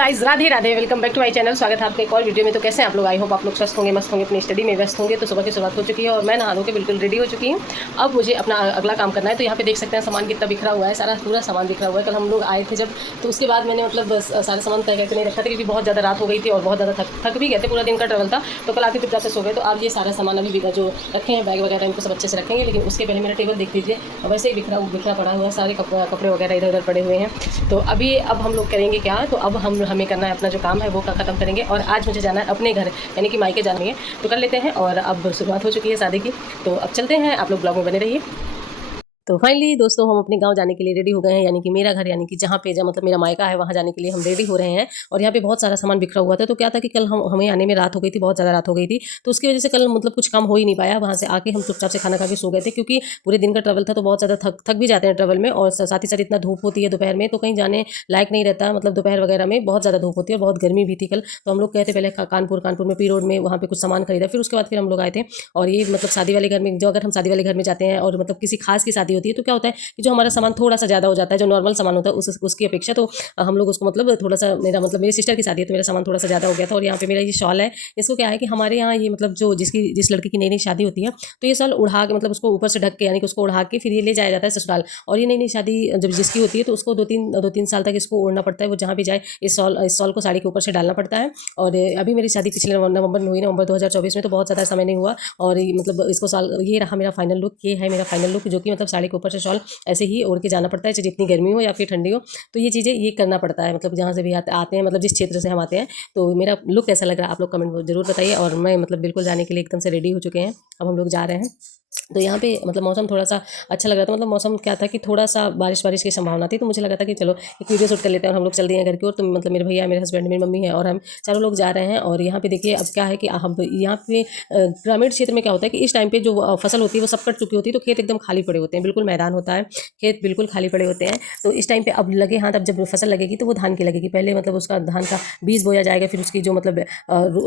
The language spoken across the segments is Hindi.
Guys, Radhe Radhe, welcome back to my channel. स्वागत है आपके एक और वीडियो में। तो कैसे हैं आप लोग? आई होप आप लोग स्वस्थ होंगे, मस्त होंगे, अपनी स्टडी में व्यस्त होंगे। तो सुबह की शुरुआत हो चुकी है और मैं नहा के बिल्कुल रेडी हो चुकी हूँ। अब मुझे अपना अगला काम करना है। तो यहाँ पे देख सकते हैं सामान कितना बिखरा हुआ है, सारा पूरा सामान बिखरा हुआ है। कल हम लोग आए थे जब, तो उसके बाद मैंने मतलब सारा सामान तय करके नहीं रखा था, क्योंकि बहुत ज़्यादा रात हो गई थी और बहुत ज़्यादा थक भी गए थे, पूरा दिन का ट्रैवल था। तो कल आके चुपचाप से सो गए। तो अब ये सारा सामान अभी जो रखे हैं, बैग वगैरह, इनको सब अच्छे से रखेंगे। लेकिन उसके पहले मेरा टेबल देख लीजिए, वैसे ही बिखरा पड़ा हुआ है, सारे कपड़े वगैरह इधर उधर पड़े हुए हैं। तो अभी अब हम लोग करेंगे क्या, तो अब हमें करना है अपना जो काम है वो ख़त्म करेंगे। और आज मुझे जाना है अपने घर, यानी कि मायके जाना है। तो कर लेते हैं। और अब शुरुआत हो चुकी है शादी की, तो अब चलते हैं। आप लोग ब्लॉग में बने रहिए। तो फाइनली दोस्तों, हम अपने गांव जाने के लिए रेडी हो गए हैं, यानी कि मेरा घर, यानी कि जहाँ पे मतलब मेरा मायका है, वहाँ जाने के लिए हम रेडी हो रहे हैं। और यहाँ पे बहुत सारा सामान बिखरा हुआ था। तो क्या था कि कल हमें आने में रात हो गई थी, बहुत ज़्यादा रात हो गई थी। तो उसकी वजह से कल मतलब कुछ काम हो ही नहीं पाया। वहाँ से आके हम चुपचाप से खाना खा के सो गए थे, क्योंकि पूरे दिन का ट्रैवल था। तो बहुत ज़्यादा थक भी जाते हैं ट्रैवल में। और साथ ही साथ इतना धूप होती है दोपहर में, तो कहीं जाने लायक नहीं रहता। मतलब दोपहर वगैरह में बहुत ज़्यादा धूप होती है और बहुत गर्मी भी थी कल। तो हम लोग गए थे पहले कानपुर में पी रोड में, वहाँ पे कुछ सामान खरीदा। फिर उसके बाद फिर हम लोग आए थे। और ये मतलब शादी वाले घर में, जो अगर हम शादी वाले घर में जाते हैं और मतलब किसी खास की शादी होती है, तो क्या होता है कि जो हमारा सामान थोड़ा सा ज़्यादा हो जाता है, जो नॉर्मल सामान होता है उसकी अपेक्षा। तो हम लोग उसको मतलब थोड़ा सा, मेरी सिस्टर की शादी है, तो मेरा सामान थोड़ा सा ज़्यादा हो गया था। और यहाँ पे मेरा ये शॉल है, इसको क्या है कि हमारे यहाँ ये मतलब जो जिस लड़की की नई नई शादी होती है, तो ये शॉल उड़ा के, मतलब उसको ऊपर से ढक के, यानी कि उसको उड़ा के फिर ये ले जाया जाता है ससुराल। और ये नई नई शादी जब जिसकी होती है, तो उसको दो तीन साल तक इसको ओढ़ना पड़ता है। वो जहाँ भी जाए इस शॉल को साड़ी के ऊपर से डालना पड़ता है। और अभी मेरी शादी पिछले नवंबर में हुई, नवंबर 2024 में, तो बहुत ज़्यादा समय नहीं हुआ। और मतलब इसको ये रहा मेरा फाइनल लुक, ये है मेरा फाइनल लुक, जो कि मतलब साड़ी के ऊपर से शॉल ऐसे ही ओढ़ के जाना पड़ता है, चाहे जितनी गर्मी हो या फिर ठंडी हो। तो ये चीज़ें ये करना पड़ता है, मतलब जहाँ से भी आते हैं, मतलब जिस क्षेत्र से हम आते हैं। तो मेरा लुक कैसा लग रहा है आप लोग कमेंट जरूर बताइए। और मैं मतलब बिल्कुल जाने के लिए एकदम से रेडी हो चुके हैं। अब हम लोग जा रहे हैं। तो यहाँ पे मतलब मौसम थोड़ा सा अच्छा लग रहा था। मतलब मौसम क्या था कि थोड़ा सा बारिश की संभावना थी। तो मुझे लगा था कि चलो एक वीडियो शूट कर लेते हैं। और हम लोग चल दिए हैं घर की ओर। तो मतलब मेरे भैया, मेरे हस्बैंड, मेरी मम्मी है और हम चारों लोग जा रहे हैं। और यहाँ पे देखिए अब क्या है कि हम यहाँ पे ग्रामीण क्षेत्र में क्या होता है कि इस टाइम पे जो फसल होती है वो सब कट चुकी होती है। तो खेत एकदम खाली पड़े होते हैं, बिल्कुल मैदान होता है, खेत बिल्कुल खाली पड़े होते हैं। तो इस टाइम पे अब लगे हाथ, अब जब फसल लगेगी तो वो धान की लगेगी। पहले मतलब उसका धान का बीज बोया जाएगा, फिर उसकी जो मतलब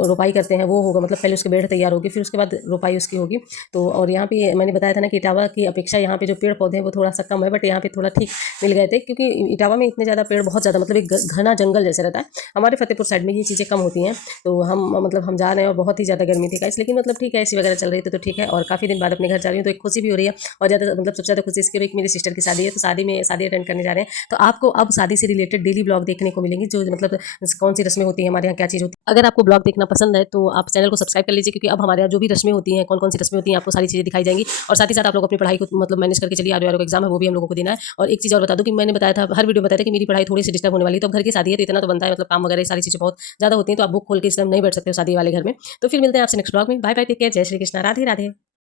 रोपाई करते हैं वो होगा। मतलब पहले उसकी बेड़ तैयार होगी, फिर उसके बाद रोपाई उसकी होगी। तो और यहाँ पे मैंने बताया था ना कि इटावा की अपेक्षा यहाँ पे जो पेड़ पौधे हैं वो थोड़ा सा कम है, बट यहाँ पे थोड़ा ठीक मिल गए थे। क्योंकि इटावा में इतने ज़्यादा पेड़, बहुत ज़्यादा मतलब एक घना जंगल जैसे रहता है। हमारे फतेहपुर साइड में ये चीज़ें कम होती हैं। तो हम जा रहे हैं और बहुत ही ज़्यादा गर्मी थी गाइस, लेकिन मतलब ठीक है, ऐसी वगैरह चल रही थी तो ठीक है। और काफ़ी दिन बाद अपने घर जा रही हूँ, तो एक खुशी भी हो रही है। और ज़्यादा मतलब सबसे ज़्यादा खुशी इसकी, एक मेरी सिस्टर की शादी है, तो शादी अटेंड करने जा रहे हैं। तो आपको अब शादी से रिलेटेड डेली ब्लॉग देखने को मिलेंगे, जो मतलब कौन सी रस्में होती हैं हमारे यहाँ, क्या चीज़ होती है। अगर आपको ब्लॉग देखना पसंद है तो आप चैनल को सब्सक्राइब कर लीजिए, क्योंकि अब हमारे यहाँ जो भी रस्में होती हैं, कौन सी रस्में होती हैं, आपको सारी चीज़ें दिखाई जाएंगी। और साथ ही साथ आप लोग अपनी पढ़ाई को मतलब मैनेज करके चलिए। आर का एग्जाम है, वो भी हम लोगों को देना है। और एक चीज़ और बता दूं कि मैंने बताया था, हर वीडियो में बताया था कि मेरी पढ़ाई थोड़ी सी डिस्टर्ब होने वाली है। तो घर की शादी है तो इतना तो बनता है, मतलब काम वगैरह सारी चीज़ें बहुत ज़्यादा होती हैं। तो आप बुक खोल के इस टाइम नहीं बैठ सकते हो शादी वाले घर में। तो फिर मिलते हैं आपसे नेक्स्ट ब्लॉग में। बाय बाय, टेक केयर, जय श्री कृष्णा, राधे राधे।